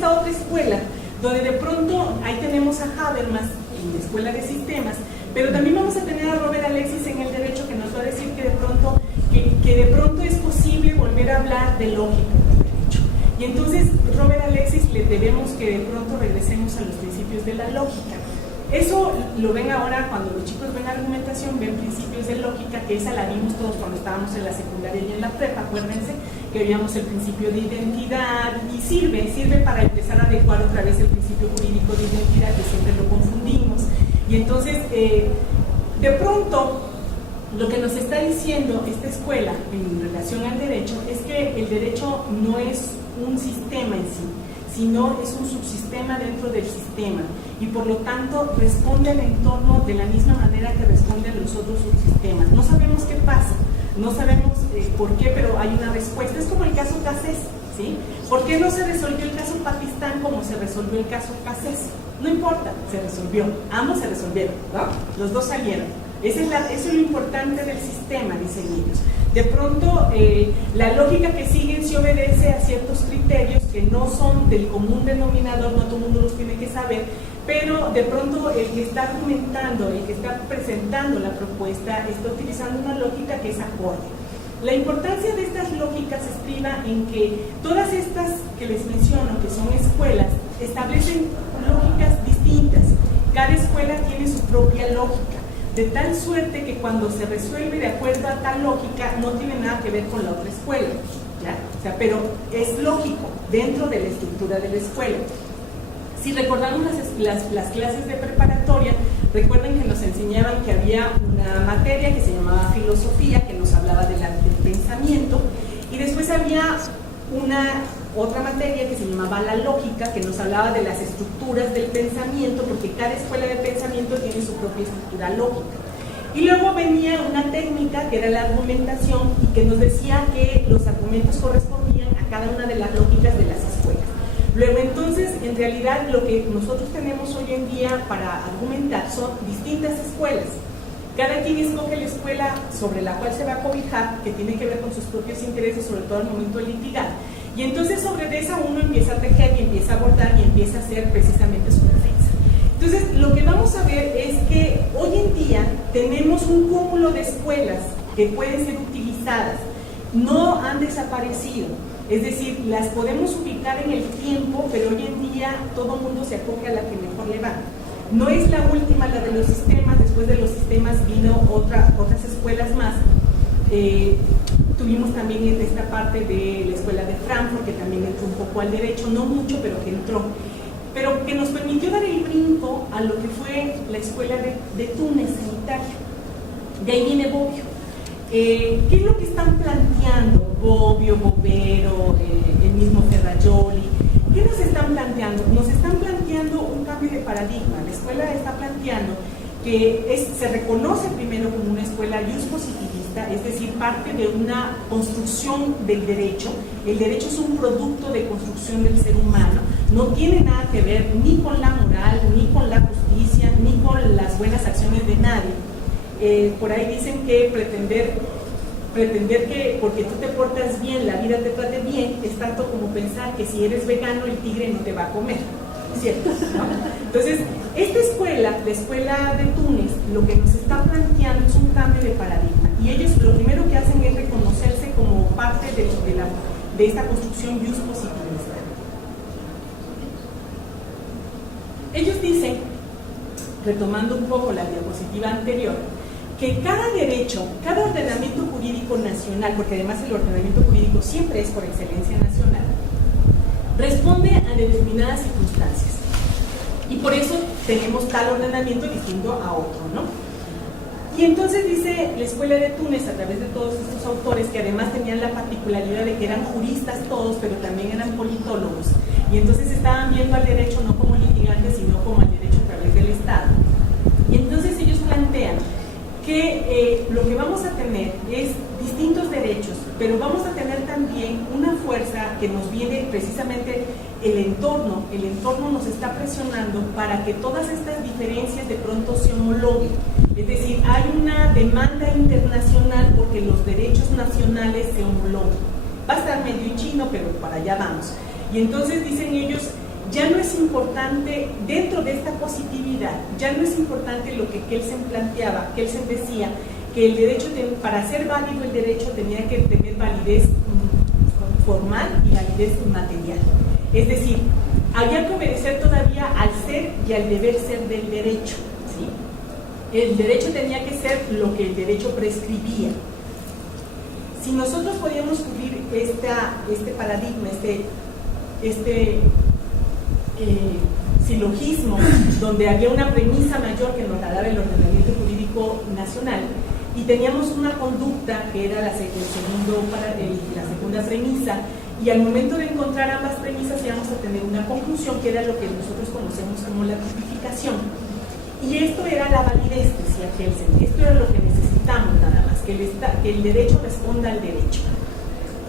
esta otra escuela, donde de pronto ahí tenemos a Habermas en la escuela de sistemas, pero también vamos a tener a Robert Alexis en el derecho, que nos va a decir que de pronto es posible volver a hablar de lógica en el derecho. Y entonces Robert Alexis le debemos que de pronto regresemos a los principios de la lógica. Eso lo ven ahora cuando los chicos ven argumentación, ven principios de lógica, que esa la vimos todos cuando estábamos en la secundaria y en la prepa. Acuérdense que veíamos el principio de identidad y sirve para empezar a adecuar otra vez el principio jurídico de identidad, que siempre lo confundimos. Y entonces, de pronto, lo que nos está diciendo esta escuela en relación al derecho es que el derecho no es un sistema en sí, sino es un subsistema dentro del sistema, y por lo tanto responde al entorno de la misma manera que responden los otros subsistemas. No sabemos qué pasa, no sabemos por qué, pero hay una respuesta. Es como el caso Cassés, ¿sí? ¿Por qué no se resolvió el caso Pakistán como se resolvió el caso Cassés? No importa, se resolvió, ambos se resolvieron, ¿no? Los dos salieron. Eso es lo importante del sistema, dicen ellos. De pronto, la lógica que siguen se obedece a ciertos criterios que no son del común denominador, no todo el mundo los tiene que saber, pero de pronto el que está argumentando, el que está presentando la propuesta, está utilizando una lógica que es acorde. La importancia de estas lógicas estriba en que todas estas que les menciono, que son escuelas, establecen lógicas distintas. Cada escuela tiene su propia lógica, de tal suerte que cuando se resuelve de acuerdo a tal lógica no tiene nada que ver con la otra escuela, ¿ya? O sea, pero es lógico dentro de la estructura de la escuela. Si recordamos las clases de preparatoria, recuerden que nos enseñaban que había una materia que se llamaba filosofía, que nos hablaba del pensamiento, y después había otra materia que se llamaba la lógica, que nos hablaba de las estructuras del pensamiento, porque cada escuela de pensamiento tiene su propia estructura lógica. Y luego venía una técnica que era la argumentación, y que nos decía que los argumentos correspondían a cada una de las lógicas de las escuelas. Luego entonces, en realidad, lo que nosotros tenemos hoy en día para argumentar son distintas escuelas. Cada quien escoge la escuela sobre la cual se va a cobijar, que tiene que ver con sus propios intereses, sobre todo al momento de litigar. Y entonces sobre esa uno empieza a tejer y empieza a abordar y empieza a hacer precisamente su defensa. Entonces, lo que vamos a ver es que hoy en día tenemos un cúmulo de escuelas que pueden ser utilizadas, no han desaparecido. Es decir, las podemos ubicar en el tiempo, pero hoy en día todo el mundo se acoge a la que mejor le va. No es la última, la de los sistemas. Después de los sistemas vino otras escuelas más. Tuvimos también esta parte de la escuela de Frankfurt, que también entró un poco al derecho, no mucho, pero que entró. Pero que nos permitió dar el brinco a lo que fue la escuela de Túnez, en Italia. De ahí viene Bobbio. ¿Qué es lo que están planteando Bobbio, Bovero, el mismo Ferrajoli? ¿Qué nos están planteando? Nos están planteando un cambio de paradigma. La escuela está planteando que se reconoce primero como una escuela positivista, es decir, parte de una construcción del derecho. El derecho es un producto de construcción del ser humano, no tiene nada que ver ni con la moral, ni con la justicia, ni con las buenas acciones de nadie. Por ahí dicen que pretender que porque tú te portas bien, la vida te trate bien, es tanto como pensar que si eres vegano, el tigre no te va a comer, ¿cierto? ¿No? Entonces, esta escuela, la escuela de Túnez, lo que nos está planteando es un cambio de paradigma, y ellos lo primero que hacen es reconocerse como parte de esta construcción positivista. Ellos dicen, retomando un poco la diapositiva anterior, que cada derecho, cada ordenamiento jurídico nacional, porque además el ordenamiento jurídico siempre es por excelencia nacional, responde a determinadas circunstancias. Y por eso tenemos tal ordenamiento distinto a otro, ¿no? Y entonces dice la escuela de Túnez, a través de todos estos autores, que además tenían la particularidad de que eran juristas todos, pero también eran politólogos. Y entonces estaban viendo al derecho no como litigante, sino como al derecho a través del Estado. Y entonces ellos plantean que lo que vamos a tener es distintos derechos, pero vamos a tener también una fuerza que nos viene precisamente el entorno nos está presionando para que todas estas diferencias de pronto se homologuen. Es decir, hay una demanda internacional porque los derechos nacionales se homologuen. Va a estar medio chino, pero para allá vamos. Y entonces dicen ellos ya no es importante, dentro de esta positividad, ya no es importante lo que Kelsen planteaba. Kelsen decía que el derecho, para ser válido el derecho, tenía que tener validez formal y validez material. Es decir, había que obedecer todavía al ser y al deber ser del derecho, ¿sí? El derecho tenía que ser lo que el derecho prescribía. Si nosotros podíamos cubrir este paradigma, silogismo, donde había una premisa mayor que nos la daba el ordenamiento jurídico nacional, y teníamos una conducta que era la segunda premisa, y al momento de encontrar ambas premisas íbamos a tener una conclusión, que era lo que nosotros conocemos como la tipificación. Y esto era la validez, decía Kelsen, esto era lo que necesitamos nada más, que el derecho responda al derecho.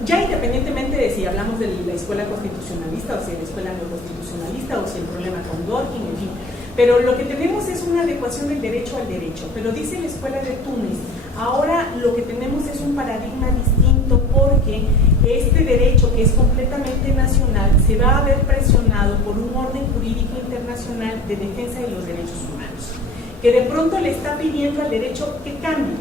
Ya independientemente de si hablamos de la escuela constitucionalista o si la escuela neoconstitucionalista o si el problema con Dworkin, en fin. Pero lo que tenemos es una adecuación del derecho al derecho. Pero dice la escuela de Túnez, ahora lo que tenemos es un paradigma distinto, porque este derecho, que es completamente nacional, se va a ver presionado por un orden jurídico internacional de defensa de los derechos humanos, que de pronto le está pidiendo al derecho que cambie.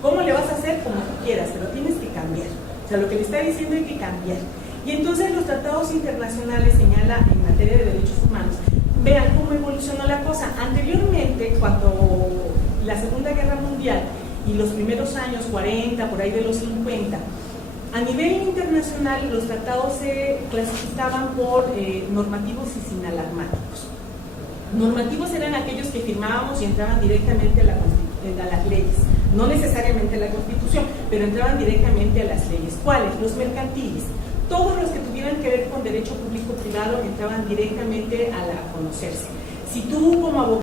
¿Cómo le vas a hacer? Como tú quieras, pero tienes que cambiar. O sea, lo que le está diciendo hay que cambiar. Y entonces los tratados internacionales señalan en materia de derechos humanos. Vean cómo evolucionó la cosa. Anteriormente, cuando la Segunda Guerra Mundial y los primeros años 40, por ahí de los 50, a nivel internacional los tratados se clasificaban por normativos y sinalarmáticos. Normativos eran aquellos que firmábamos y entraban directamente a las leyes, no necesariamente a la Constitución, pero entraban directamente a las leyes. ¿Cuáles? Los mercantiles. Todos los que tuvieran que ver con derecho público-privado entraban directamente a conocerse. Si tú como abogado